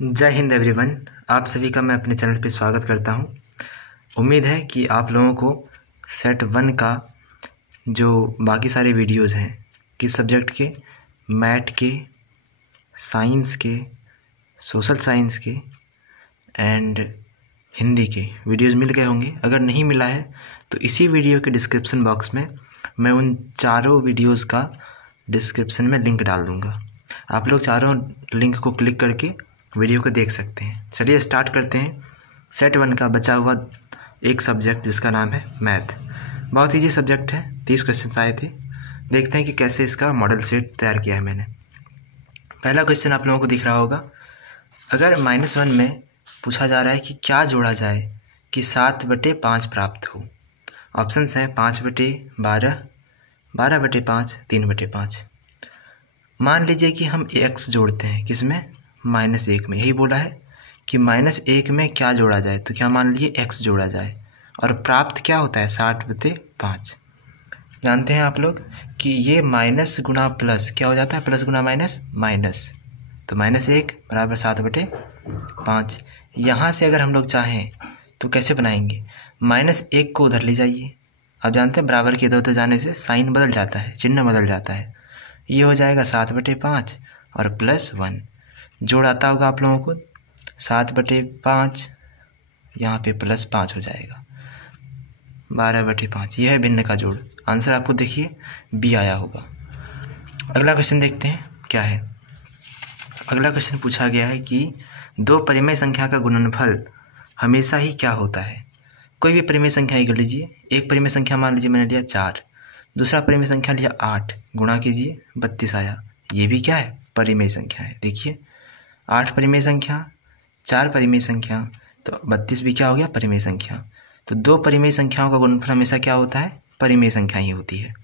जय हिंद एवरीवन। आप सभी का मैं अपने चैनल पे स्वागत करता हूं। उम्मीद है कि आप लोगों को सेट 1 का जो बाकी सारे वीडियोस हैं किस सब्जेक्ट के, मैथ के, साइंस के, सोशल साइंस के एंड हिंदी के वीडियोस मिल गए होंगे। अगर नहीं मिला है तो इसी वीडियो के डिस्क्रिप्शन बॉक्स में मैं उन चारों वीडियोस का डिस्क्रिप्शन में लिंक डाल दूँगा। आप लोग चारों लिंक को क्लिक करके वीडियो को देख सकते हैं। चलिए स्टार्ट करते हैं सेट 1 का बचा हुआ एक सब्जेक्ट जिसका नाम है मैथ। बहुत ईजी सब्जेक्ट है, 30 क्वेश्चन आए थे। देखते हैं कि कैसे इसका मॉडल सेट तैयार किया है मैंने। पहला क्वेश्चन आप लोगों को दिख रहा होगा। अगर -1 में पूछा जा रहा है कि क्या जोड़ा जाए कि 7/5 प्राप्त हो। ऑप्शंस हैं 5/12, 12/5, 3/5। मान लीजिए कि हम x जोड़ते हैं, किसमें, -1 में। यही बोला है कि -1 में क्या जोड़ा जाए, तो क्या मान लीजिए x जोड़ा जाए और प्राप्त क्या होता है 7/5। जानते हैं आप लोग कि ये माइनस गुना प्लस क्या हो जाता है, प्लस गुना माइनस माइनस, तो -1 बराबर 7/5। यहाँ से अगर हम लोग चाहें तो कैसे बनाएंगे, -1 को उधर ले जाइए। अब जानते हैं बराबर के इधर उधर जाने से साइन बदल जाता है, चिन्ह बदल जाता है। ये हो जाएगा 7/5 और +1 जोड़ आता होगा आप लोगों को 7/5, यहाँ पे +5 हो जाएगा 12/5। यह है भिन्न का जोड़। आंसर आपको देखिए बी आया होगा। अगला क्वेश्चन देखते हैं क्या है। अगला क्वेश्चन पूछा गया है कि दो परिमेय संख्या का गुणनफल हमेशा ही क्या होता है। कोई भी परिमेय संख्या ही कर लीजिए। एक परिमेय संख्या मान लीजिए मैंने लिया 4, दूसरा परिमेय संख्या लिया 8, गुणा कीजिए 32 आया। ये भी क्या है, परिमेय संख्या है। देखिए 8 परिमेय संख्या, 4 परिमेय संख्या, तो 32 भी क्या हो गया, परिमेय संख्या। तो दो परिमेय संख्याओं का गुणनफल हमेशा क्या होता है, परिमेय संख्या ही होती है।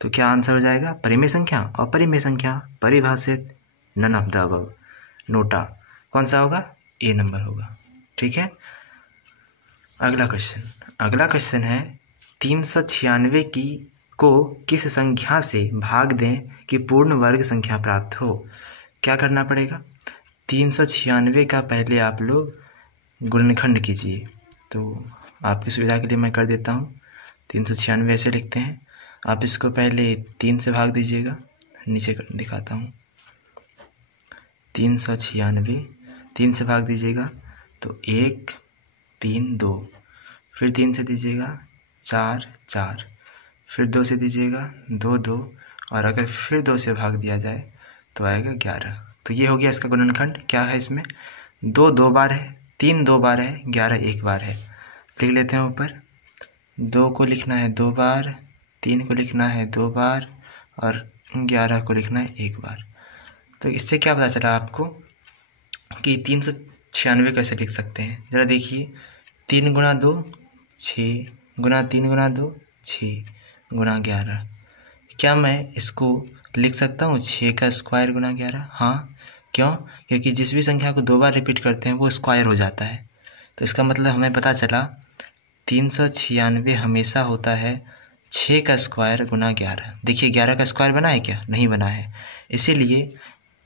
तो क्या आंसर हो जाएगा, परिमेय संख्या और परिमेय संख्या परिभाषित, none of the above. NOTA कौन सा होगा, ए नंबर होगा। ठीक है। अगला क्वेश्चन है 396 को किस संख्या से भाग दें कि पूर्ण वर्ग संख्या प्राप्त हो। क्या करना पड़ेगा, 396 का पहले आप लोग गुणनखंड कीजिए। तो आपकी सुविधा के लिए मैं कर देता हूँ। 396 ऐसे लिखते हैं, आप इसको पहले 3 से भाग दीजिएगा। नीचे दिखाता हूँ, 396 3 से भाग दीजिएगा तो 1 3 2, फिर 3 से दीजिएगा 4 4, फिर 2 से दीजिएगा 2 2, और अगर फिर 2 से भाग दिया जाए तो आएगा 11। तो ये हो गया इसका गुणनखंड। क्या है इसमें, 2 2 बार है, 3 2 बार है, 11 1 बार है। लिख लेते हैं ऊपर, 2 को लिखना है 2 बार, 3 को लिखना है 2 बार और 11 को लिखना है 1 बार। तो इससे क्या पता चला आपको कि 396 कैसे लिख सकते हैं। ज़रा देखिए, 3 गुणा 2 6, गुणा 3 गुणा 2 6, गुणा 11। क्या मैं इसको लिख सकता हूँ 6 का स्क्वायर गुणा 11। हाँ, क्यों, क्योंकि जिस भी संख्या को 2 बार रिपीट करते हैं वो स्क्वायर हो जाता है। तो इसका मतलब हमें पता चला 396 हमेशा होता है 6 का स्क्वायर गुणा 11। देखिए 11 का स्क्वायर बना है क्या, नहीं बना है। इसीलिए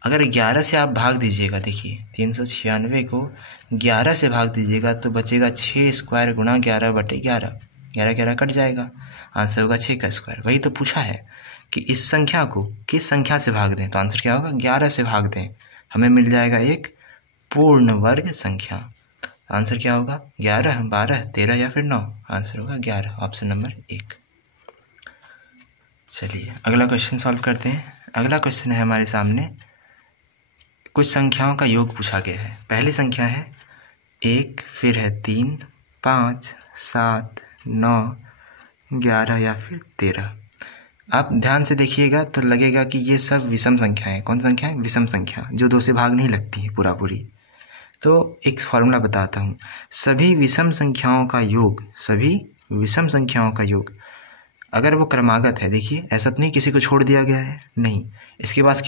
अगर 11 से आप भाग दीजिएगा, देखिए 396 को 11 से भाग दीजिएगा तो बचेगा 6 स्क्वायर गुणा 11/11, 11 11 कट जाएगा, आंसर होगा 6 का स्क्वायर। वही तो पूछा है कि इस संख्या को किस संख्या से भाग दें, तो आंसर क्या होगा, 11 से भाग दें, हमें मिल जाएगा एक पूर्ण वर्ग संख्या। आंसर क्या होगा, 11 12 13 या फिर 9, आंसर होगा 11, ऑप्शन नंबर 1। चलिए अगला क्वेश्चन सॉल्व करते हैं। अगला क्वेश्चन है हमारे सामने, कुछ संख्याओं का योग पूछा गया है। पहली संख्या है 1, फिर है 3 5 7 9 11 या फिर 13। आप ध्यान से देखिएगा तो लगेगा कि ये सब विषम संख्या है। कौन संख्या है, विषम संख्या, जो 2 से भाग नहीं लगती है पूरी। तो एक फॉर्मूला बताता हूँ, सभी विषम संख्याओं का योग, अगर वो क्रमागत है, देखिए ऐसा तो नहीं किसी को छोड़ दिया गया है, नहीं, इसके बाद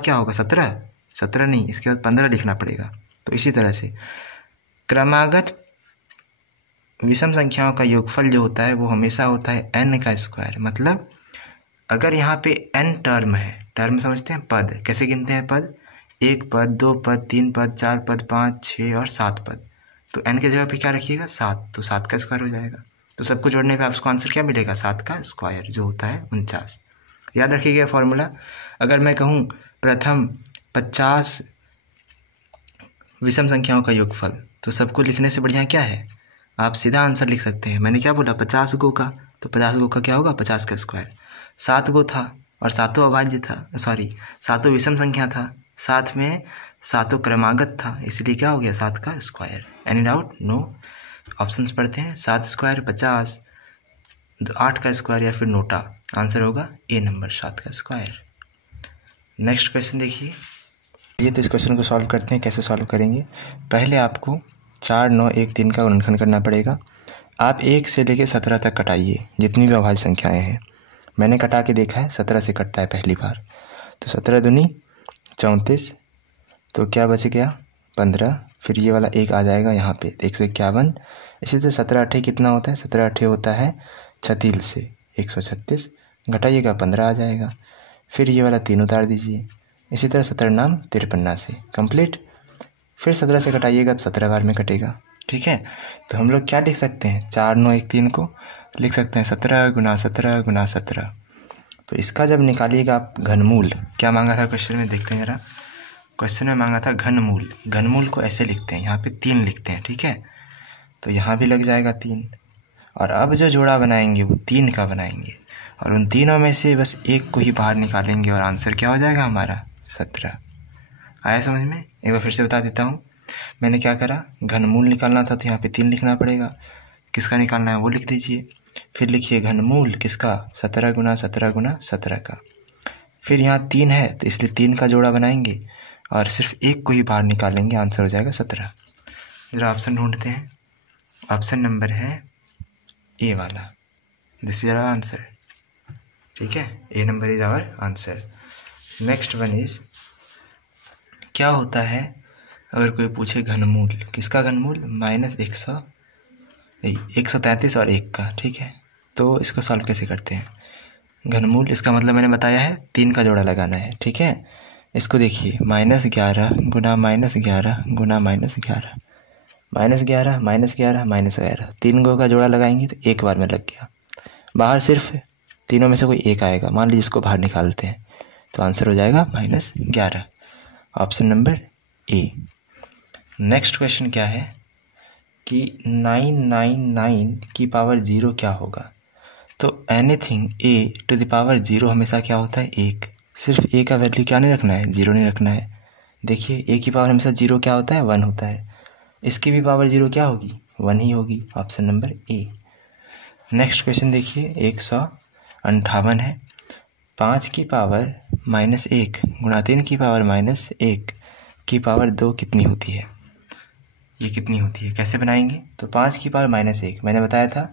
क्या होगा, 17 नहीं, इसके बाद 15 लिखना पड़ेगा। तो इसी तरह से क्रमागत विषम संख्याओं का योगफल जो होता है वो हमेशा होता है n का स्क्वायर। मतलब अगर यहाँ पे n टर्म है, टर्म समझते हैं, पद कैसे गिनते हैं, पद 1 पद, 2 पद, 3 पद, 4 पद, 5, 6 और 7 पद। तो n के जगह पे क्या रखिएगा 7, तो 7 का स्क्वायर हो जाएगा। तो सबको जोड़ने पे आपको आंसर क्या मिलेगा 7 का स्क्वायर, जो होता है 49। याद रखिएगा फॉर्मूला। अगर मैं कहूँ प्रथम 50 विषम संख्याओं का योगफल, तो सबको लिखने से बढ़िया क्या है, आप सीधा आंसर लिख सकते हैं। मैंने क्या बोला 50 गो का, तो 50 गो का क्या होगा 50 का स्क्वायर। 7 गो था और सातों अभाज्य था, सॉरी सातों विषम संख्या था, साथ में सातों क्रमागत था, इसलिए क्या हो गया 7 का square. Any doubt? No. Options पढ़ते हैं। 7 स्क्वायर 50, 8 का स्क्वायर या फिर नोटा। आंसर होगा ए नंबर 7 का स्क्वायर। नेक्स्ट क्वेश्चन देखिए। ये तो इस क्वेश्चन को सॉल्व करते हैं। कैसे सॉल्व करेंगे, पहले आपको 4, 9, 1, 3 का गुणनखंड करना पड़ेगा। आप 1 से लेकर 17 तक कटाइए, जितनी भी अभाज्य संख्याएं हैं। मैंने कटा के देखा है 17 से कटता है पहली बार। तो 17 दूनी 34, तो क्या बच गया 15, फिर ये वाला 1 आ जाएगा यहाँ पे 151। इसी तरह 17 8 कितना होता है, 17 8 होता है 36 से 136, घटाइएगा 15 आ जाएगा। फिर ये वाला 3 उतार दीजिए। इसी तरह 17 नाम 53 से कंप्लीट। फिर 17 से कटाइएगा तो 17 बार में कटेगा। ठीक है, तो हम लोग क्या लिख सकते हैं 4, 9, 1, 3 को लिख सकते हैं 17 गुना 17 गुना 17। तो इसका जब निकालिएगा आप घनमूल, क्या मांगा था क्वेश्चन में, देखते हैं जरा। क्वेश्चन में मांगा था घनमूल। घनमूल को ऐसे लिखते हैं, यहाँ पे 3 लिखते हैं। ठीक है, तो यहाँ भी लग जाएगा 3, और अब जो जोड़ा बनाएंगे वो 3 का बनाएंगे, और उन तीनों में से बस एक को ही बाहर निकालेंगे और आंसर क्या हो जाएगा हमारा 17। आया समझ में? एक बार फिर से बता देता हूँ। मैंने क्या करा, घनमूल निकालना था तो यहाँ पे 3 लिखना पड़ेगा। किसका निकालना है वो लिख दीजिए। फिर लिखिए घनमूल किसका 17 गुना 17 गुना 17 का। फिर यहाँ 3 है तो इसलिए 3 का जोड़ा बनाएंगे और सिर्फ एक को ही बाहर निकालेंगे, आंसर हो जाएगा 17। ज़रा ऑप्शन ढूंढते हैं। ऑप्शन नंबर है ए वाला, दिस इज आवर आंसर। ठीक है, A number is our answer. Next one is, क्या होता है अगर कोई पूछे घनमूल, किसका घनमूल -133 और 1 का। ठीक है, तो इसको सॉल्व कैसे करते हैं। घनमूल इसका मतलब मैंने बताया है 3 का जोड़ा लगाना है। ठीक है, इसको देखिए -11 गुना -11 गुना -11, -11 -11 -11, 3 गो का जोड़ा लगाएंगे तो एक बार में लग गया। बाहर सिर्फ तीनों में से कोई एक आएगा, मान लीजिए इसको बाहर निकालते हैं तो आंसर हो जाएगा -11। ऑप्शन नंबर ए। नेक्स्ट क्वेश्चन क्या है कि 999 की पावर 0 क्या होगा। तो anything a to the power 0 हमेशा क्या होता है 1। सिर्फ ए का वैल्यू क्या नहीं रखना है 0 नहीं रखना है। देखिए ए की पावर हमेशा 0 क्या होता है 1 होता है, इसकी भी पावर 0 क्या होगी 1 ही होगी। ऑप्शन नंबर ए। नेक्स्ट क्वेश्चन देखिए 158 है। 5 की पावर -1 गुणा 3 की पावर -1 की पावर 2 कितनी होती है। ये कितनी होती है, कैसे बनाएंगे। तो 5 की पावर -1 मैंने बताया था,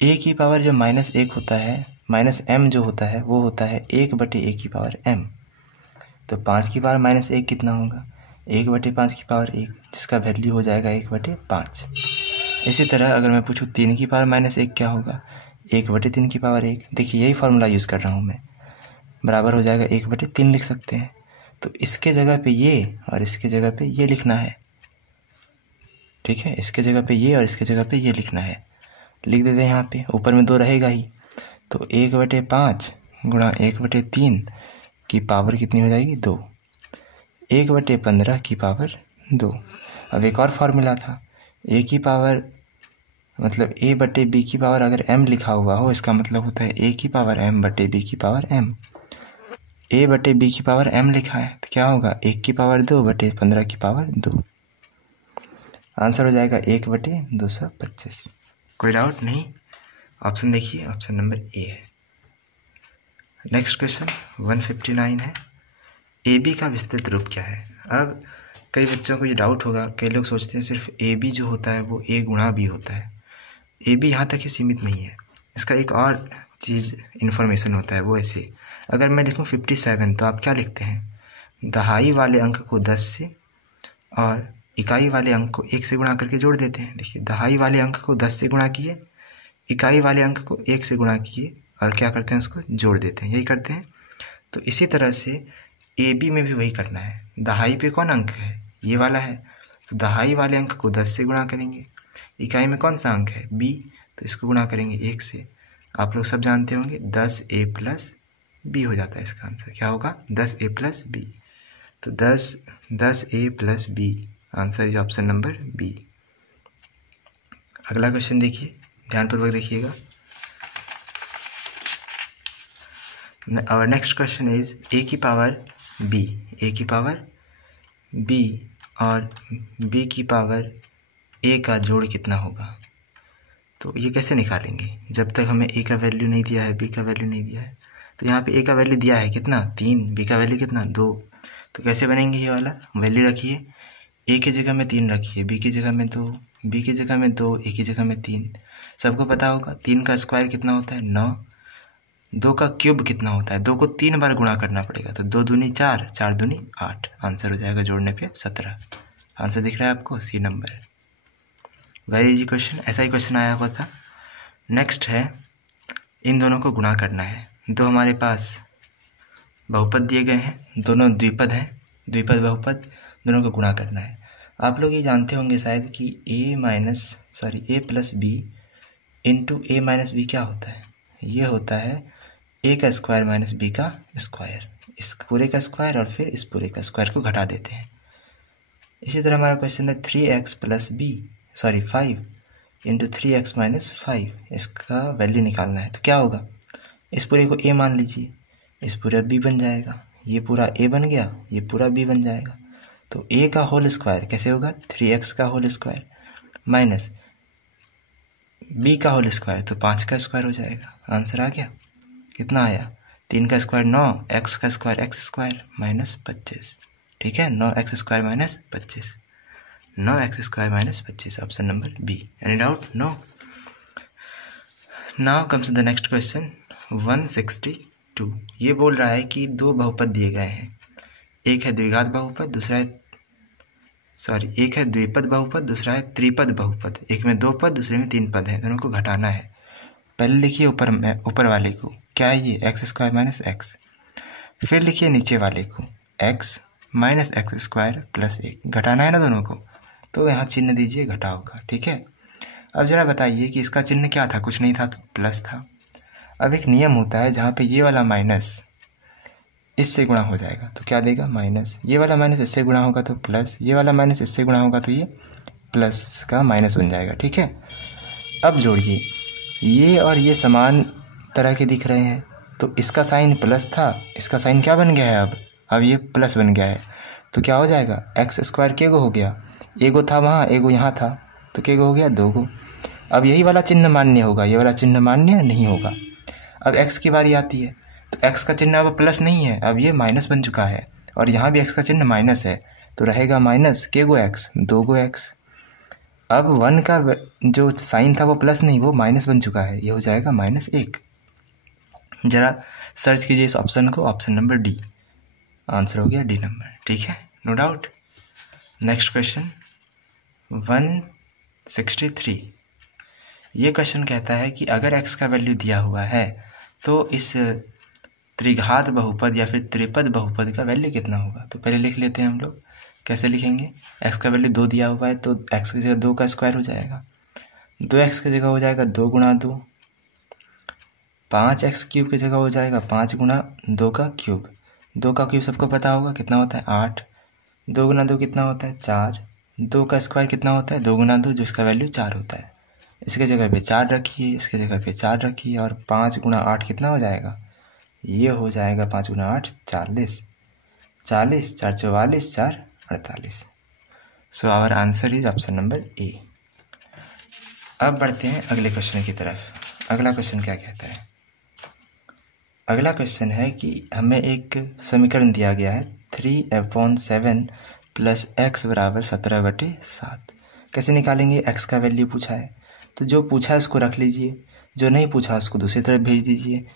ए की पावर जो -1 होता है, -m जो होता है वो होता है 1/a की पावर m। तो 5 की पावर -1 कितना होगा 1/5 की पावर 1, जिसका वैल्यू हो जाएगा 1/5। इसी तरह अगर मैं पूछूँ 3 की पावर -1 क्या होगा 1/3 की पावर 1। देखिए यही फार्मूला यूज़ कर रहा हूँ मैं, बराबर हो जाएगा 1/3 लिख सकते हैं। तो इसके जगह पे ये और इसके जगह पे ये लिखना है। ठीक है, इसके जगह पे ये और इसके जगह पे ये लिखना है, लिख देते हैं यहाँ पे। ऊपर में 2 रहेगा ही, तो 1/5 गुणा 1/3 की पावर कितनी हो जाएगी 2, 1/15 की पावर 2। अब एक और फार्मूला था, ए की पावर मतलब a/b की पावर अगर m लिखा हुआ हो, इसका मतलब होता है a की पावर m/b की पावर m। a/b की पावर m लिखा है तो क्या होगा 1 की पावर 2/15 की पावर 2। आंसर हो जाएगा 1/225। कोई डाउट नहीं। ऑप्शन देखिए, ऑप्शन नंबर ए है। नेक्स्ट क्वेश्चन 159 है। ए बी का विस्तृत रूप क्या है। अब कई बच्चों को ये डाउट होगा, कई लोग सोचते हैं सिर्फ ए बी जो होता है वो ए गुणा बी होता है। ए बी यहाँ तक ही सीमित नहीं है, इसका एक और चीज़ इन्फॉर्मेशन होता है। वो ऐसे अगर मैं लिखूँ 57 तो आप क्या लिखते हैं, दहाई वाले अंक को 10 से और इकाई वाले अंक को 1 से गुणा करके जोड़ देते हैं। देखिए दहाई वाले अंक को 10 से गुणा किए, इकाई वाले अंक को 1 से गुणा किए और क्या करते हैं उसको जोड़ देते हैं, यही करते हैं। तो इसी तरह से ए बी में भी वही करना है। दहाई पे कौन अंक है, ये वाला है, तो दहाई वाले अंक को 10 से गुणा करेंगे। इकाई में कौन सा अंक है, बी, तो इसको गुणा करेंगे 1 से। आप लोग सब जानते होंगे 10a प्लस बी हो जाता है इसका आंसर। क्या होगा, 10a प्लस बी। तो 10a plus b, answer is option number B. अगला क्वेश्चन देखिए, ध्यानपूर्वक देखिएगा। Our next question is a की पावर b और b की पावर a का जोड़ कितना होगा। तो ये कैसे निकालेंगे, जब तक हमें a का वैल्यू नहीं दिया है, b का वैल्यू नहीं दिया है। तो यहाँ पे a का वैल्यू दिया है कितना, 3, b का वैल्यू कितना, 2। तो कैसे बनेंगे, ये वाला वैल्यू रखिए, a की जगह में 3 रखिए, b की जगह में 2, b की जगह में 2, a की जगह में 3। सबको पता होगा 3 का स्क्वायर कितना होता है, 9। 2 का क्यूब कितना होता है, 2 को 3 बार गुणा करना पड़ेगा, तो 2 दूनी 4, 4 दूनी 8, आंसर हो जाएगा जोड़ने पे 17। आंसर दिख रहा है आपको, C number. Very easy question, ऐसा ही क्वेश्चन आया हुआ था। नेक्स्ट है, इन दोनों को गुणा करना है। दो हमारे पास बहुपद दिए गए हैं, दोनों द्विपद हैं, द्विपद बहुपद, दोनों को गुणा करना है। आप लोग ये जानते होंगे शायद कि a plus b into a minus b क्या होता है, ये होता है a का स्क्वायर माइनस b का स्क्वायर, इस पूरे का स्क्वायर और फिर इस पूरे का स्क्वायर को घटा देते हैं। इसी तरह हमारा क्वेश्चन है 3x plus 5 into 3x minus 5, इसका वैल्यू निकालना है। तो क्या होगा, इस पूरे को a मान लीजिए, इस पूरा b बन जाएगा, ये पूरा a बन गया, ये पूरा b बन जाएगा। तो a का होल स्क्वायर कैसे होगा, 3x का होल स्क्वायर माइनस b का होल स्क्वायर, तो 5 का स्क्वायर हो जाएगा। आंसर आ गया, कितना आया, 3 का स्क्वायर 9, x का स्क्वायर x स्क्वायर माइनस 25। ठीक है, 9x square minus 25, 9x square minus 25, option number B. Any doubt, no. Now comes the next question 162। ये बोल रहा है कि दो बहुपद दिए गए हैं, एक है द्विघात बहुपद, एक है द्विपद बहुपद, दूसरा है त्रिपद बहुपद। एक में 2 पद, दूसरे में 3 पद है, दोनों को घटाना है। पहले लिखिए ऊपर वाले को, क्या है ये, एक्स स्क्वायर माइनस एक्स। फिर लिखिए नीचे वाले को, x minus x square plus 1। घटाना है ना दोनों को, तो यहाँ चिन्ह दीजिए घटाव का। ठीक है, अब ज़रा बताइए कि इसका चिन्ह क्या था, कुछ नहीं था तो प्लस था। अब एक नियम होता है जहाँ पे ये वाला माइनस इससे गुणा हो जाएगा तो क्या देगा, माइनस। ये वाला माइनस इससे गुणा होगा तो प्लस, ये वाला माइनस इससे गुणा होगा तो ये प्लस का माइनस बन जाएगा। ठीक है, अब जोड़िए, ये और ये समान तरह के दिख रहे हैं, तो इसका साइन प्लस था, इसका साइन क्या बन गया है, अब ये प्लस बन गया है। तो क्या हो जाएगा, एक्स स्क्वायर के गो हो गया, एगो था वहाँ, एगो यहाँ था, तो के गो हो गया, 2 गो। अब यही वाला चिन्ह मान्य होगा, ये वाला चिन्ह मान्य नहीं होगा। अब एक्स की बारी आती है, तो एक्स का चिन्ह अब प्लस नहीं है, अब ये माइनस बन चुका है, और यहाँ भी एक्स का चिन्ह माइनस है, तो रहेगा माइनस के गो एक्स, 2 गो एक्स। अब 1 का जो साइन था वो प्लस नहीं, वो माइनस बन चुका है, ये हो जाएगा -1। ज़रा सर्च कीजिए इस ऑप्शन को, ऑप्शन नंबर डी, आंसर हो गया डी नंबर। ठीक है, नो डाउट। Next question 163। ये क्वेश्चन कहता है कि अगर x का वैल्यू दिया हुआ है तो इस त्रिघात बहुपद या फिर त्रिपद बहुपद का वैल्यू कितना होगा। तो पहले लिख लेते हैं हम लोग, कैसे लिखेंगे, x का वैल्यू 2 दिया हुआ है तो x की जगह 2 का स्क्वायर हो जाएगा, 2x की जगह हो जाएगा 2 गुणा 2, 5x क्यूब की जगह हो जाएगा 5 गुणा 2 का क्यूब। 2 का क्यूब सबको पता होगा कितना होता है, 8। 2 गुणा 2 कितना होता है, 4। 2 का स्क्वायर कितना होता है, 2 गुणा 2, जो इसका वैल्यू 4 होता है। इसके जगह पे 4 रखिए, इसके जगह पे 4 रखिए, और 5 गुणा 8 कितना हो जाएगा, ये हो जाएगा 5 गुणा 8 40, 40, 4 44, 4 48। So our answer is option number A. अब बढ़ते हैं अगले क्वेश्चन की तरफ। अगला क्वेश्चन क्या कहता है, अगला क्वेश्चन है कि हमें एक समीकरण दिया गया है 3/7 प्लस x बराबर 17/7। कैसे निकालेंगे, x का वैल्यू पूछा है, तो जो पूछा है उसको रख लीजिए, जो नहीं पूछा उसको दूसरी तरफ भेज दीजिए।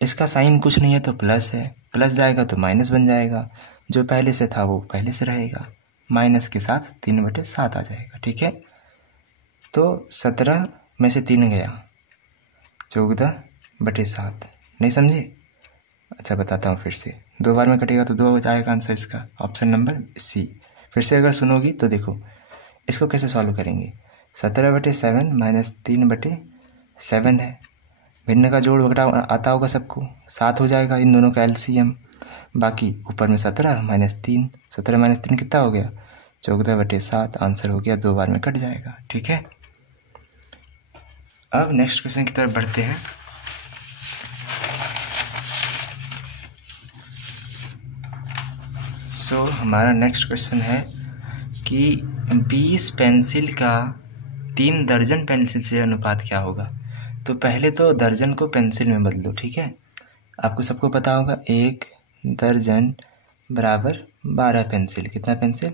इसका साइन कुछ नहीं है तो प्लस है, प्लस जाएगा तो माइनस बन जाएगा, जो पहले से था वो पहले से रहेगा, माइनस के साथ 3/7 आ जाएगा। ठीक है, तो 17 में से 3 गया, 14/7। नहीं समझे, अच्छा बताता हूँ फिर से, 2 बार में कटेगा तो 2 हो जाएगा आंसर इसका, ऑप्शन नंबर सी। फिर से अगर सुनोगी तो देखो इसको कैसे सॉल्व करेंगे। 17/7 माइनस 3/7 है, भिन्न का जोड़ घटाव आता होगा सबको, 7 हो जाएगा इन दोनों का एलसीएम। बाकी ऊपर में 17 माइनस 3, 17 माइनस 3 कितना हो गया, 14/7। आंसर हो गया, 2 बार में कट जाएगा। ठीक है, अब नेक्स्ट क्वेश्चन की तरफ बढ़ते हैं। हमारा नेक्स्ट क्वेश्चन है कि 20 पेंसिल का 3 दर्जन पेंसिल से अनुपात क्या होगा। तो पहले तो दर्जन को पेंसिल में बदलो। ठीक है, आपको सबको पता होगा 1 दर्जन बराबर 12 पेंसिल। कितना पेंसिल,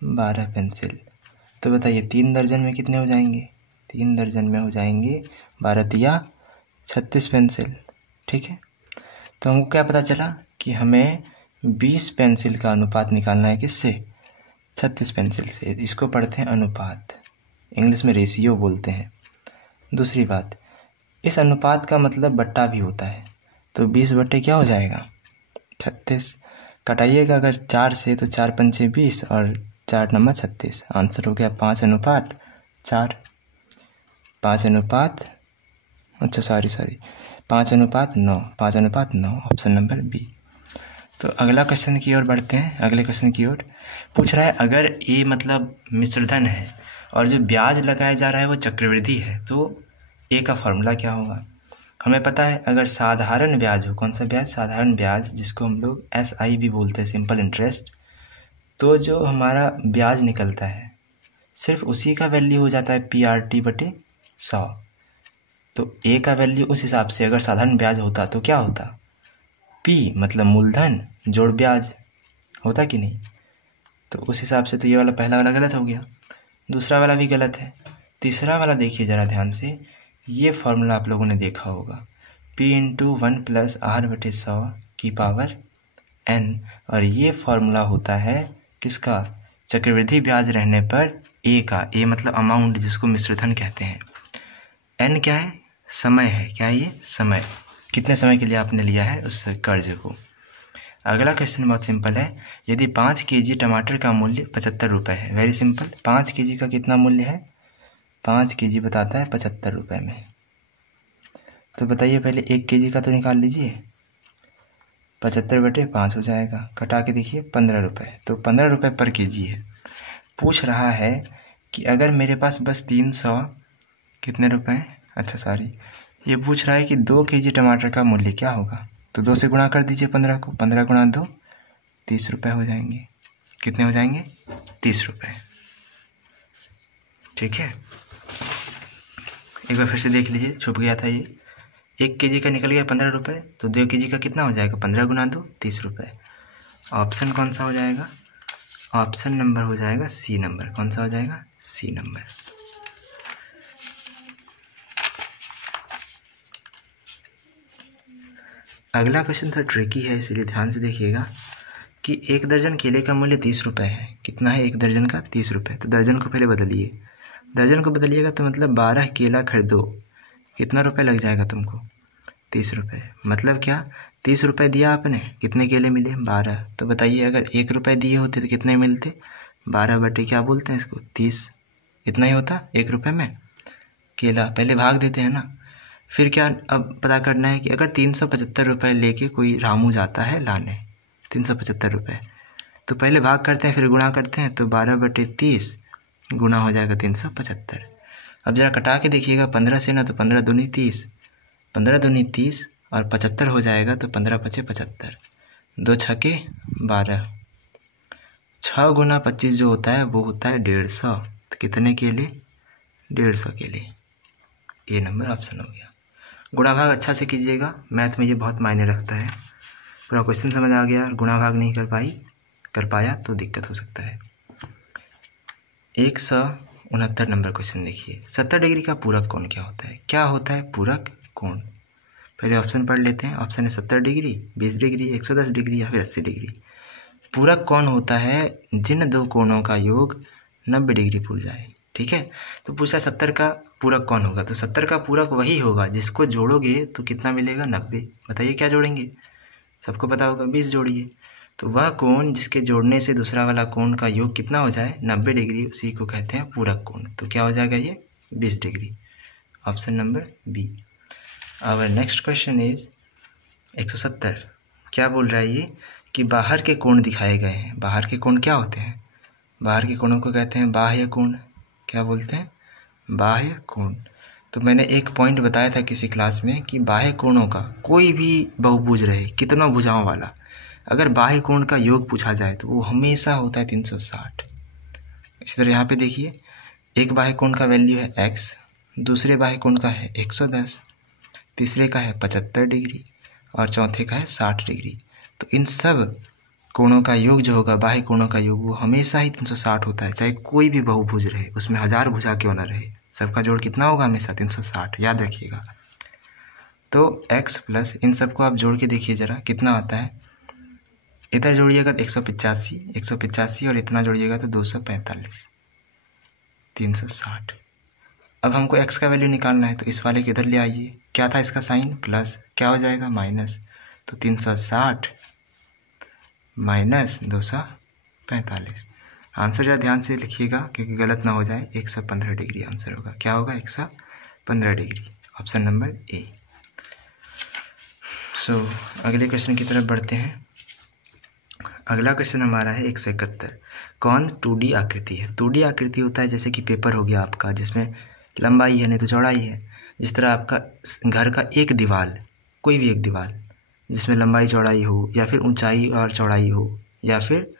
12 पेंसिल। तो बताइए 3 दर्जन में कितने हो जाएंगे, 3 दर्जन में हो जाएंगे 12 तिया 36 पेंसिल। ठीक है, तो हमको क्या पता चला कि हमें 20 पेंसिल का अनुपात निकालना है किससे, 36 पेंसिल से। इसको पढ़ते हैं अनुपात, इंग्लिश में रेशियो बोलते हैं। दूसरी बात, इस अनुपात का मतलब बट्टा भी होता है, तो 20 बट्टे क्या हो जाएगा, 36। कटाइएगा अगर 4 से तो 4 पंचे 20 और 4 नंबर 36। आंसर हो गया 5:4। 5:9, 5:9, ऑप्शन नंबर बी। तो अगला क्वेश्चन की ओर बढ़ते हैं। अगले क्वेश्चन की ओर पूछ रहा है, अगर ए मतलब मिश्रधन है और जो ब्याज लगाया जा रहा है वो चक्रवृद्धि है, तो ए का फॉर्मूला क्या होगा। हमें पता है अगर साधारण ब्याज हो, कौन सा ब्याज, साधारण ब्याज, जिसको हम लोग SI भी बोलते हैं, सिंपल इंटरेस्ट, तो जो हमारा ब्याज निकलता है सिर्फ उसी का वैल्यू हो जाता है PRT/100। तो ए का वैल्यू उस हिसाब से अगर साधारण ब्याज होता तो क्या होता, P मतलब मूलधन जोड़ ब्याज होता कि नहीं। तो उस हिसाब से तो ये वाला पहला वाला गलत हो गया, दूसरा वाला भी गलत है। तीसरा वाला देखिए ज़रा ध्यान से, ये फॉर्मूला आप लोगों ने देखा होगा, P × 1 + R/100⁴ और ये फॉर्मूला होता है किसका, चक्रवृद्धि ब्याज रहने पर ए का। ए मतलब अमाउंट, जिसको मिश्रधन कहते हैं। N क्या है, समय है। क्या है ये, समय, कितने समय के लिए आपने लिया है उस कर्ज को। अगला क्वेश्चन बहुत सिंपल है, यदि 5 kg टमाटर का मूल्य 75 रुपये है। वेरी सिंपल, 5 kg का कितना मूल्य है, 5 kg बताता है 75 रुपये में। तो बताइए पहले 1 kg का तो निकाल लीजिए, 75/5 हो जाएगा, कटा के देखिए 15 रुपये, तो 15 रुपये पर kg है। पूछ रहा है कि अगर मेरे पास बस 300 कितने रुपए, ये पूछ रहा है कि 2 kg टमाटर का मूल्य क्या होगा। तो 2 से गुणा कर दीजिए 15 को, 15 × 2 30 रुपये हो जाएंगे। कितने हो जाएंगे, 30 रुपये। ठीक है, एक बार फिर से देख लीजिए, छुप गया था ये। 1 kg का निकल गया 15 रुपये, तो 2 kg का कितना हो जाएगा, 15 × 2 30 रुपये। ऑप्शन कौन सा हो जाएगा, ऑप्शन नंबर हो जाएगा सी नंबर। कौन सा हो जाएगा, सी नंबर। अगला क्वेश्चन थोड़ा ट्रिकी है, इसलिए ध्यान से देखिएगा कि 1 दर्जन केले का मूल्य 30 रुपये है। कितना है 1 दर्जन का, 30 रुपये। तो दर्जन को पहले बदलिए, दर्जन को बदलिएगा तो मतलब 12 केला खरीदो, कितना रुपये लग जाएगा तुमको, 30 रुपये। मतलब क्या, 30 रुपये दिया आपने, कितने केले मिले, 12। तो बताइए अगर 1 रुपये दिए होते तो कितने मिलते, 12 क्या बोलते हैं इसको, 30। इतना ही होता 1 रुपये में केला। पहले भाग देते हैं ना, फिर क्या, अब पता करना है कि अगर 375 रुपये लेके कोई रामू जाता है लाने, 375 रुपये, तो पहले भाग करते हैं फिर गुणा करते हैं, तो 12/30 गुणा हो जाएगा 375। अब ज़रा कटा के देखिएगा 15 से ना, तो 15 दूनी 30, 15 दूनी 30 और 75 हो जाएगा, तो 15 × 5 = 75, 2 × 6 = 12, 6 × 25 जो होता है वो होता है 150। तो कितने केले, 150 केले। ये नंबर ऑप्शन हो गया। गुणा भाग अच्छा से कीजिएगा, मैथ में ये बहुत मायने रखता है। पूरा क्वेश्चन समझ आ गया, गुणा भाग नहीं कर पाया तो दिक्कत हो सकता है। 169 नंबर क्वेश्चन देखिए, 70 डिग्री का पूरक कोण क्या होता है। क्या होता है पूरक कोण, पहले ऑप्शन पढ़ लेते हैं। ऑप्शन है 70 डिग्री, 20 डिग्री, 110 डिग्री या फिर 80 डिग्री। पूरक कोण होता है जिन दो कोणों का योग 90 डिग्री पूर जाए। ठीक है, तो पूछा 70 का पूरक कौन होगा, तो 70 का पूरक वही होगा जिसको जोड़ोगे तो कितना मिलेगा, 90। बताइए क्या जोड़ेंगे, सबको पता होगा 20 जोड़िए। तो वह कोण जिसके जोड़ने से दूसरा वाला कोण का योग कितना हो जाए 90 डिग्री, उसी को कहते हैं पूरक कोण। तो क्या हो जाएगा ये 20 degree. Option number B. Our next question is 170। क्या बोल रहा है ये कि बाहर के कोण दिखाए गए हैं। बाहर के कोण क्या होते हैं? बाहर के कोणों को कहते हैं बाह्य कोण। क्या बोलते हैं? बाह्य कोण। तो मैंने एक पॉइंट बताया था किसी क्लास में कि बाह्य कोणों का कोई भी बहुभुज रहे, कितना भुजाओं वाला, अगर बाह्य कोण का योग पूछा जाए तो वो हमेशा होता है 360। इसी तरह यहाँ पे देखिए, एक बाह्य कोण का वैल्यू है x, दूसरे बाह्य कोण का है 110, तीसरे का है 75 डिग्री और चौथे का है 60 डिग्री। तो इन सब कोणों का योग जो होगा, बाह्य कोणों का योग, वो हमेशा ही 360 होता है, चाहे कोई भी बहुभुज रहे, उसमें 1000 भुजा क्यों ना रहे, सबका जोड़ कितना होगा हमेशा 360, याद रखिएगा। तो x प्लस इन सबको आप जोड़ के देखिए ज़रा कितना आता है। इधर जोड़िएगा तो 185 और इतना जोड़िएगा तो 245, 360। अब हमको x का वैल्यू निकालना है तो इस वाले को इधर ले आइए। क्या था इसका साइन? प्लस। क्या हो जाएगा? माइनस। तो 360 माइनस 245। आंसर जरा ध्यान से लिखिएगा क्योंकि गलत ना हो जाए। 115 डिग्री आंसर होगा। क्या होगा? 115 degree. Option number A. So अगले क्वेश्चन की तरफ बढ़ते हैं। अगला क्वेश्चन हमारा है 171। कौन 2D आकृति है? 2D आकृति होता है जैसे कि पेपर हो गया आपका, जिसमें लंबाई है नहीं तो चौड़ाई है। जिस तरह आपका घर का एक दीवार, कोई भी एक दीवार जिसमें लंबाई चौड़ाई हो, या फिर ऊंचाई और चौड़ाई हो, या फिर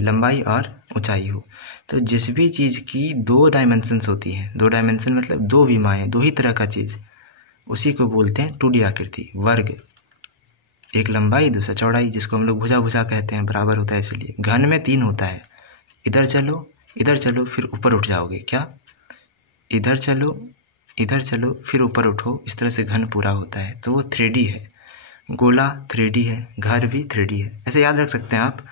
लंबाई और ऊंचाई हो। तो जिस भी चीज़ की 2 डायमेंशंस होती हैं, 2 डायमेंशन मतलब 2 विमाएँ, 2 ही तरह का चीज़, उसी को बोलते हैं 2D आकृति। वर्ग, एक लंबाई दूसरा चौड़ाई, जिसको हम लोग भुजा कहते हैं, बराबर होता है इसलिए। घन में 3 होता है, इधर चलो फिर ऊपर उठ जाओगे। क्या? इधर चलो फिर ऊपर उठो, इस तरह से घन पूरा होता है। तो वो 3D है। गोला 3D है, घर भी 3D है। ऐसे याद रख सकते हैं आप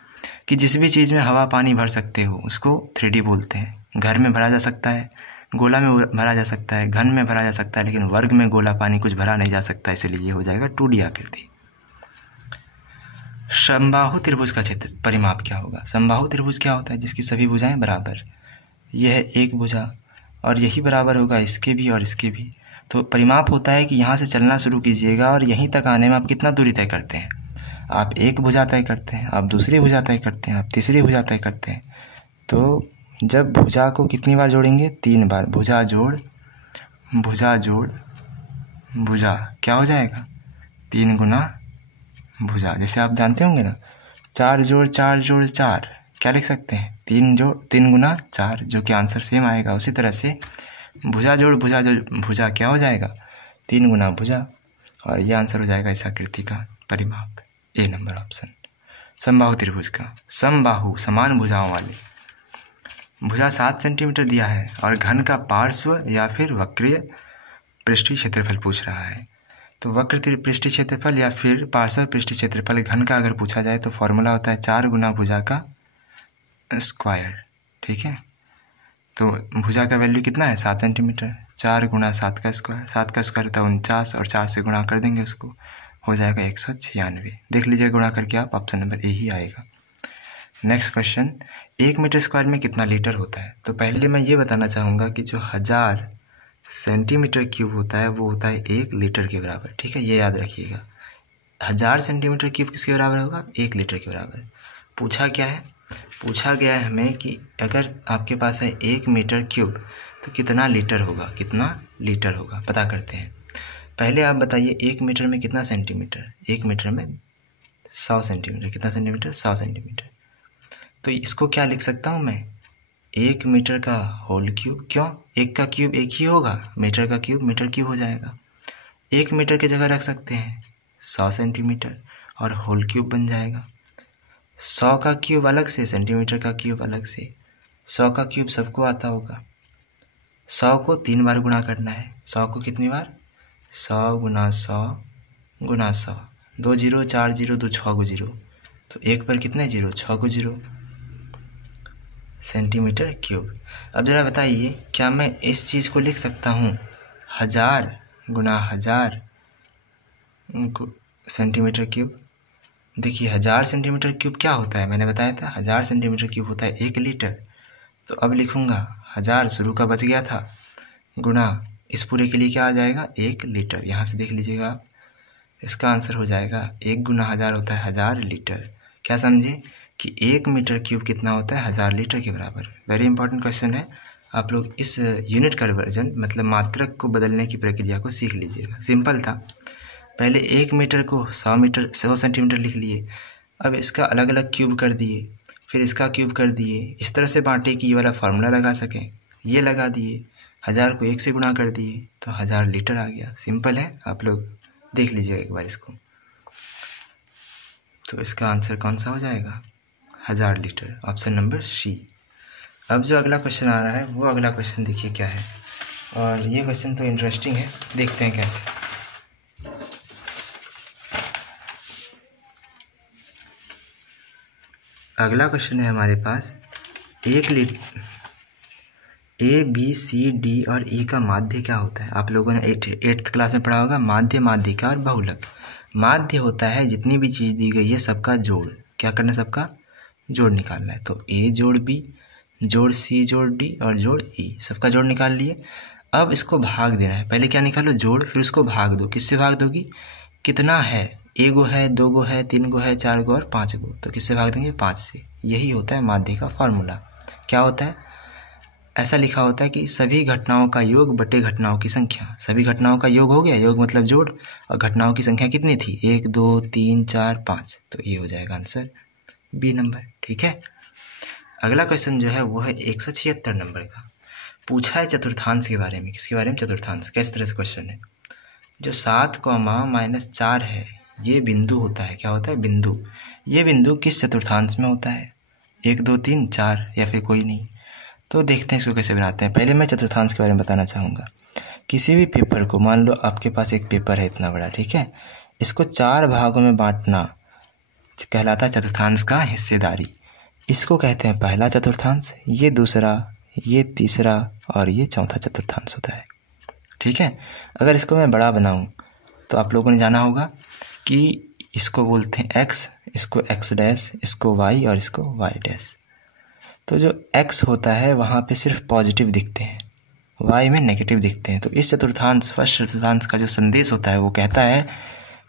कि जिस भी चीज़ में हवा पानी भर सकते हो उसको 3D बोलते हैं। घर में भरा जा सकता है, गोला में भरा जा सकता है, घन में भरा जा सकता है, लेकिन वर्ग में गोला पानी कुछ भरा नहीं जा सकता, इसलिए ये हो जाएगा 2D आकृति। समबाहु त्रिभुज का क्षेत्र परिमाप क्या होगा? समबाहु त्रिभुज क्या होता है? जिसकी सभी भुजाएं बराबर। यह है एक भुजा और यही बराबर होगा इसके भी और इसके भी। तो परिमाप होता है कि यहाँ से चलना शुरू कीजिएगा और यहीं तक आने में आप कितना दूरी तय करते हैं। आप एक भुजा तय करते हैं, आप दूसरी भुजा तय करते हैं, आप तीसरी भुजा तय करते हैं। तो जब भुजा को कितनी बार जोड़ेंगे? 3 बार। भुजा जोड़ भुजा, क्या हो जाएगा? 3 गुना भुजा। जैसे आप जानते होंगे ना, 4 जोड़ 4, क्या लिख सकते हैं? 3 गुना 4, जो कि आंसर सेम आएगा। उसी तरह से भुजा जोड़ भुजा क्या हो जाएगा? 3 गुना भुजा, और ये आंसर हो जाएगा इस आकृति का परिमाप। ए नंबर ऑप्शन। समबाहु त्रिभुज का समबाहु समान भुजाओं वाले, भुजा 7 सेंटीमीटर दिया है और घन का पार्श्व या फिर वक्रीय पृष्ठीय क्षेत्रफल पूछ रहा है। तो वक्र पृष्ठीय क्षेत्रफल या फिर पार्श्व पृष्ठीय क्षेत्रफल घन का अगर पूछा जाए तो फॉर्मूला होता है 4 गुना भुजा का स्क्वायर। ठीक है, तो भुजा का वैल्यू कितना है? 7 सेंटीमीटर। 4 गुना 7 का स्क्वायर, 7 का स्क्वायर होता है 49 और 4 से गुणा कर देंगे उसको, हो जाएगा 196। देख लीजिए गुणा करके आप, ऑप्शन नंबर ए ही आएगा। नेक्स्ट क्वेश्चन, 1 मीटर स्क्वायर में कितना लीटर होता है? तो पहले मैं ये बताना चाहूँगा कि जो 1000 सेंटीमीटर क्यूब होता है वो होता है 1 लीटर के बराबर। ठीक है, ये याद रखिएगा। 1000 सेंटीमीटर क्यूब किसके बराबर होगा? 1 लीटर के बराबर। पूछा क्या है? पूछा गया है हमें कि अगर आपके पास है 1 मीटर क्यूब तो कितना लीटर होगा, पता करते हैं। पहले आप बताइए 1 मीटर में कितना सेंटीमीटर? 1 मीटर में 100 सेंटीमीटर। कितना सेंटीमीटर? 100 सेंटीमीटर। तो इसको क्या लिख सकता हूँ मैं? 1 मीटर का होल क्यूब। क्यों? 1 का क्यूब 1 ही होगा, मीटर का क्यूब मीटर क्यूब हो जाएगा। 1 मीटर की जगह रख सकते हैं 100 सेंटीमीटर और होल क्यूब बन जाएगा। 100 का क्यूब अलग से, सेंटीमीटर का क्यूब अलग से। 100 का क्यूब सबको आता होगा। 100 को 3 बार गुणा करना है। 100 को कितनी बार? 100 गुना 100 गुना 100। 2 0 4 0 2 6 को 0, तो 1 पर कितने 0? 6 को 0 सेंटीमीटर क्यूब। अब ज़रा बताइए, क्या मैं इस चीज़ को लिख सकता हूँ 1000 गुना 1000 सेंटीमीटर क्यूब। देखिए 1000 सेंटीमीटर क्यूब क्या होता है, मैंने बताया था 1000 सेंटीमीटर क्यूब होता है 1 लीटर। तो अब लिखूँगा 1000 शुरू का बच गया था, गुणा इस पूरे के लिए क्या आ जाएगा 1 लीटर। यहाँ से देख लीजिएगा आप, इसका आंसर हो जाएगा 1 गुना 1000 होता है 1000 लीटर। क्या समझे कि 1 मीटर क्यूब कितना होता है 1000 लीटर के बराबर। वेरी इंपॉर्टेंट क्वेश्चन है, आप लोग इस यूनिट कन्वर्जन मतलब मात्रक को बदलने की प्रक्रिया को सीख लीजिएगा। सिंपल था, पहले 1 मीटर को 100 सेंटीमीटर लिख लिए, अब इसका अलग अलग क्यूब कर दिए, फिर इसका क्यूब कर दिए, इस तरह से बांटे कि ये वाला फार्मूला लगा सकें, ये लगा दिए, 1000 को 1 से गुणा कर दिए तो 1000 लीटर आ गया। सिंपल है, आप लोग देख लीजिएगा एक बार इसको। तो इसका आंसर कौन सा हो जाएगा 1000 लीटर, ऑप्शन नंबर सी। अब जो अगला क्वेश्चन आ रहा है वो अगला क्वेश्चन देखिए क्या है, और ये क्वेश्चन तो इंटरेस्टिंग है, देखते हैं कैसे। अगला क्वेश्चन है हमारे पास, 1 litre A B C D और ई का माध्य क्या होता है। आप लोगों ने 8th क्लास में पढ़ा होगा माध्य, माध्यिका और बहुलक। माध्य होता है जितनी भी चीज़ दी गई है सबका जोड़, क्या करना है सबका जोड़ निकालना है। तो ए जोड़ बी जोड़ सी जोड़ डी और जोड़ ई, सबका जोड़ निकाल लिए। अब इसको भाग देना है, पहले क्या निकालो जोड़, फिर उसको भाग दो। किससे भाग दोगी, कितना है, 1 गो है, 2 गो है, 3 गो है, 4 गो और 5 गो, तो किससे भाग देंगे 5 से। यही होता है माध्य का फॉर्मूला। क्या होता है, ऐसा लिखा होता है कि सभी घटनाओं का योग बटे घटनाओं की संख्या। सभी घटनाओं का योग हो गया, योग मतलब जोड़, और घटनाओं की संख्या कितनी थी 1 2 3 4 5, तो ये हो जाएगा आंसर बी नंबर। ठीक है, अगला क्वेश्चन जो है वो है 176 नंबर का, पूछा है चतुर्थांश के बारे में। किसके बारे में, चतुर्थांश। किस तरह से क्वेश्चन है, जो 7, -4 है ये बिंदु होता है, क्या होता है बिंदु। ये बिंदु किस चतुर्थांश में होता है, 1 2 3 4 या फिर कोई नहीं। तो देखते हैं इसको कैसे बनाते हैं। पहले मैं चतुर्थांश के बारे में बताना चाहूँगा। किसी भी पेपर को, मान लो आपके पास एक पेपर है इतना बड़ा, ठीक है, इसको 4 भागों में बांटना कहलाता है चतुर्थांश का हिस्सेदारी। इसको कहते हैं पहला चतुर्थांश, ये दूसरा, ये तीसरा और ये चौथा चतुर्थांश होता है। ठीक है, अगर इसको मैं बड़ा बनाऊं तो आप लोगों ने जाना होगा कि इसको बोलते हैं x, इसको x डैश, इसको y और इसको y डैश। तो जो x होता है वहाँ पे सिर्फ पॉजिटिव दिखते हैं, y में नेगेटिव दिखते हैं। तो इस चतुर्थांश, फर्स्ट चतुर्थांश का जो संदेश होता है वो कहता है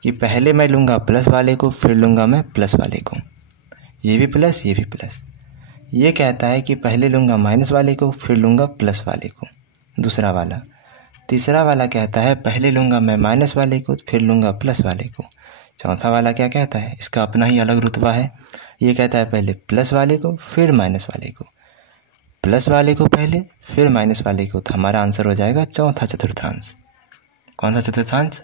कि पहले मैं लूँगा प्लस वाले को, फिर लूँगा मैं प्लस वाले को, ये भी प्लस ये भी प्लस। ये कहता है कि पहले लूँगा माइनस वाले को, फिर लूँगा प्लस वाले को, दूसरा वाला। तीसरा वाला कहता है पहले लूँगा मैं माइनस वाले को, फिर लूँगा प्लस वाले को। चौथा वाला क्या कहता है, इसका अपना ही अलग रुतबा है, ये कहता है पहले प्लस वाले को फिर माइनस वाले को, प्लस वाले को पहले फिर माइनस वाले को। तो हमारा आंसर हो जाएगा चौथा चतुर्थांश। कौन सा चतुर्थांश,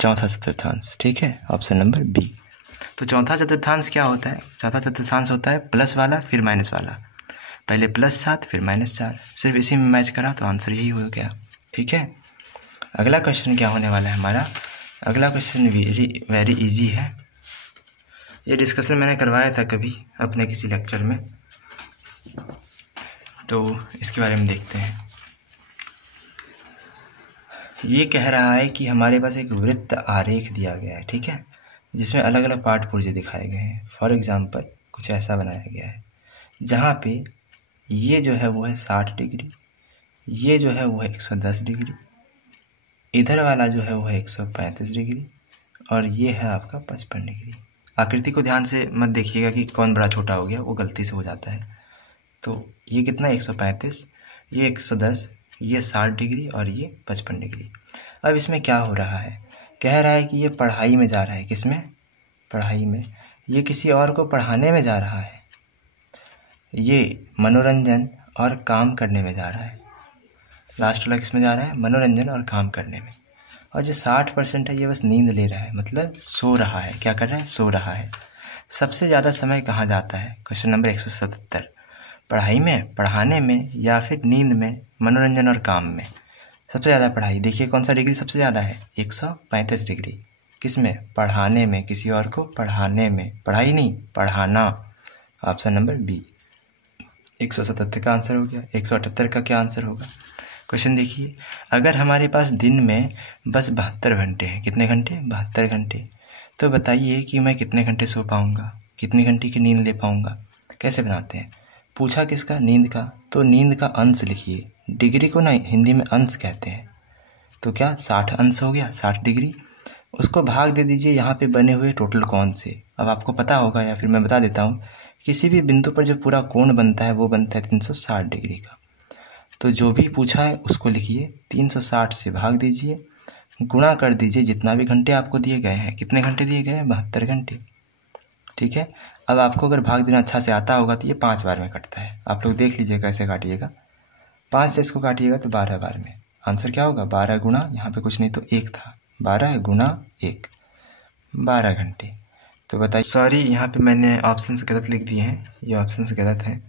चौथा चतुर्थांश। ठीक है, ऑप्शन नंबर बी। तो चौथा चतुर्थांश क्या होता है, चौथा चतुर्थांश होता है प्लस वाला फिर माइनस वाला, पहले +7 फिर -4, सिर्फ इसी में मैच करा तो आंसर यही हो गया। ठीक है, अगला क्वेश्चन क्या होने वाला है हमारा, अगला क्वेश्चन वेरी इजी है। ये डिस्कशन मैंने करवाया था कभी अपने किसी लेक्चर में, तो इसके बारे में देखते हैं। ये कह रहा है कि हमारे पास एक वृत्त आरेख दिया गया है, ठीक है, जिसमें अलग अलग पार्ट पुर्जे दिखाए गए हैं। फॉर एग्जांपल कुछ ऐसा बनाया गया है जहाँ पे ये जो है वो है 60 डिग्री, ये जो है वो है 110 डिग्री, इधर वाला जो है वो है 135 डिग्री और ये है आपका 55 डिग्री। आकृति को ध्यान से मत देखिएगा कि कौन बड़ा छोटा हो गया, वो गलती से हो जाता है। तो ये कितना 135, ये 110, ये 60 डिग्री और ये 55 डिग्री। अब इसमें क्या हो रहा है, कह रहा है कि ये पढ़ाई में जा रहा है, किसमें, पढ़ाई में। ये किसी और को पढ़ाने में जा रहा है, ये मनोरंजन और काम करने में जा रहा है। लास्ट वाला किस में जा रहा है, मनोरंजन और काम करने में। और जो 60% है ये बस नींद ले रहा है, मतलब सो रहा है। क्या कर रहा है, सो रहा है। सबसे ज़्यादा समय कहाँ जाता है, क्वेश्चन नंबर 177, पढ़ाई में, पढ़ाने में या फिर नींद में, मनोरंजन और काम में। सबसे ज़्यादा पढ़ाई, देखिए कौन सा डिग्री सबसे ज़्यादा है, 135 डिग्री। किस में, पढ़ाने में, किसी और को पढ़ाने में, पढ़ाई नहीं पढ़ाना। ऑप्शन नंबर बी 177 का आंसर हो गया। 178 का क्या आंसर होगा, क्वेश्चन देखिए, अगर हमारे पास दिन में बस 72 घंटे हैं, कितने घंटे? 72 घंटे। तो बताइए कि मैं कितने घंटे सो पाऊँगा, कितनी घंटे की नींद ले पाऊँगा। कैसे बनाते हैं? पूछा किसका? नींद का। तो नींद का अंश लिखिए। डिग्री को ना हिंदी में अंश कहते हैं। तो क्या 60 अंश हो गया, 60 डिग्री। उसको भाग दे दीजिए यहाँ पे बने हुए टोटल कोण से। अब आपको पता होगा या फिर मैं बता देता हूँ, किसी भी बिंदु पर जो पूरा कोण बनता है वो बनता है 360 डिग्री का। तो जो भी पूछा है उसको लिखिए, 360 से भाग दीजिए, गुणा कर दीजिए जितना भी घंटे आपको दिए गए हैं। कितने घंटे दिए गए हैं? 72 घंटे। ठीक है। अब आपको अगर भाग देना अच्छा से आता होगा तो ये 5 बार में कटता है। आप लोग देख लीजिए कैसे काटिएगा। 5 से इसको काटिएगा तो 12 बार में। आंसर क्या होगा? 12 गुणा, यहाँ पे कुछ नहीं तो 1 था, 12 गुणा 1, 12 घंटे। तो बताइए, सॉरी यहाँ पे मैंने ऑप्शंस गलत लिख दिए हैं, ये ऑप्शंस गलत हैं।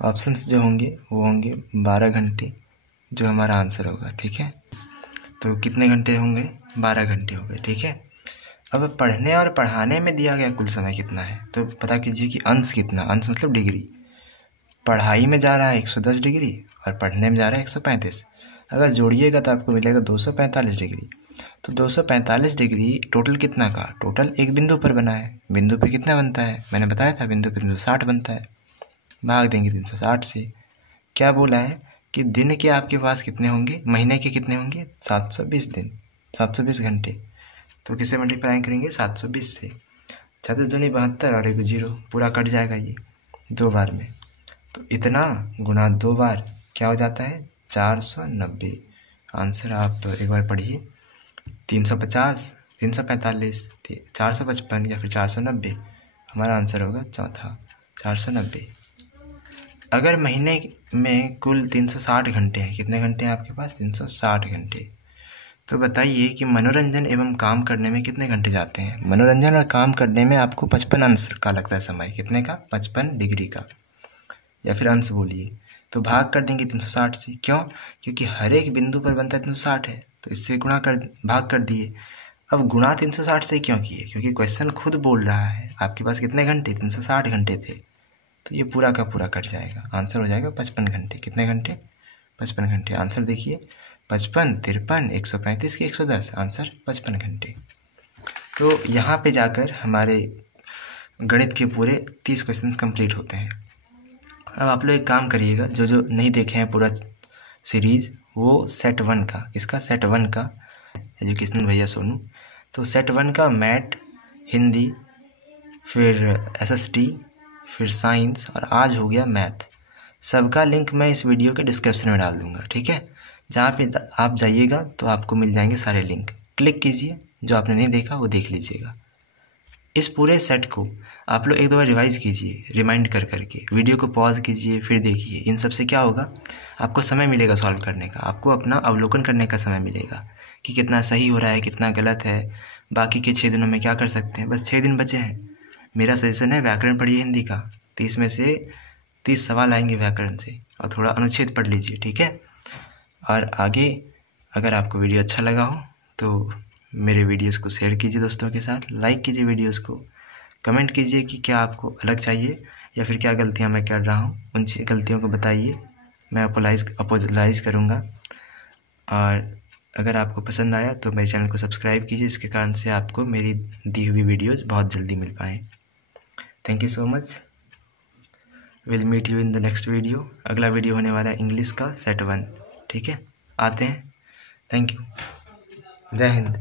ऑप्शंस जो होंगे वो होंगे 12 घंटे, जो हमारा आंसर होगा। ठीक है। तो कितने घंटे होंगे? 12 घंटे हो गए। ठीक है। अब पढ़ने और पढ़ाने में दिया गया कुल समय कितना है, तो पता कीजिए कि अंश कितना। अंश मतलब डिग्री। पढ़ाई में जा रहा है 110 डिग्री और पढ़ने में जा रहा है 135। अगर जोड़िएगा तो आपको मिलेगा 245 डिग्री। तो 245 डिग्री टोटल कितना का? टोटल एक बिंदु पर बना है। बिंदु पे कितना बनता है? मैंने बताया था बिंदु पे 360 बनता है। भाग देंगे 360 से। क्या बोला है कि दिन के आपके पास कितने होंगे, महीने के कितने होंगे? 720 दिन, 720 घंटे। तो किससे मल्टीप्लाई करेंगे? 720 से। 36 दूनी 72 और 1 0, पूरा कट जाएगा ये 2 बार में। तो इतना गुणा 2 बार क्या हो जाता है? 490। आंसर आप एक बार पढ़िए, 350, 345, 455 या फिर 490। हमारा आंसर होगा चौथा, 490। अगर महीने में कुल 360 घंटे हैं, कितने घंटे हैं आपके पास? 360 घंटे। तो बताइए कि मनोरंजन एवं काम करने में कितने घंटे जाते हैं? मनोरंजन और काम करने में आपको 55 अंश का लगता है समय। कितने का? 55 डिग्री का, या फिर अंश बोलिए। तो भाग कर देंगे 360 से। क्यों? क्योंकि हर एक बिंदु पर बनता है 360 है, तो इससे गुणा कर भाग कर दिए। अब गुणा 360 से क्यों किए? क्योंकि क्वेश्चन खुद बोल रहा है आपके पास कितने घंटे? 360 घंटे थे। तो ये पूरा का पूरा कट जाएगा। आंसर हो जाएगा 55 घंटे। कितने घंटे? 55 घंटे। आंसर देखिए, 55, 53, 135 की 110, आंसर 55 घंटे। तो यहाँ पे जाकर हमारे गणित के पूरे 30 क्वेश्चंस कंप्लीट होते हैं। अब आप लोग एक काम करिएगा, जो जो नहीं देखे हैं पूरा सीरीज़, वो सेट 1 का, इसका सेट 1 का एजुकेशनल भैया सोनू, तो सेट 1 का मैथ, हिंदी, फिर SST, फिर साइंस, और आज हो गया मैथ। सबका लिंक मैं इस वीडियो के डिस्क्रिप्शन में डाल दूँगा। ठीक है। जहाँ पे आप जाइएगा तो आपको मिल जाएंगे सारे लिंक। क्लिक कीजिए, जो आपने नहीं देखा वो देख लीजिएगा। इस पूरे सेट को आप लोग एक दो बार रिवाइज़ कीजिए, रिमाइंड कर करके। वीडियो को पॉज कीजिए, फिर देखिए। इन सब से क्या होगा, आपको समय मिलेगा सॉल्व करने का, आपको अपना अवलोकन करने का समय मिलेगा कि कितना सही हो रहा है, कितना गलत है। बाकी के 6 दिनों में क्या कर सकते हैं, बस 6 दिन बचे हैं। मेरा सजेशन है व्याकरण पढ़िए हिंदी का, 30 में से 30 सवाल आएंगे व्याकरण से, और थोड़ा अनुच्छेद पढ़ लीजिए। ठीक है। और आगे अगर आपको वीडियो अच्छा लगा हो तो मेरे वीडियोस को शेयर कीजिए दोस्तों के साथ, लाइक कीजिए वीडियोस को, कमेंट कीजिए कि क्या आपको अलग चाहिए या फिर क्या गलतियां मैं कर रहा हूं, उन गलतियों को बताइए, मैं अपोलाइज़ करूंगा। और अगर आपको पसंद आया तो मेरे चैनल को सब्सक्राइब कीजिए, इसके कारण से आपको मेरी दी हुई वीडियोज़ बहुत जल्दी मिल पाएँ। Thank you so much. Will meet you in the next video. अगला वीडियो होने वाला है इंग्लिश का सेट 1। ठीक है, आते हैं। Thank you. जय हिंद।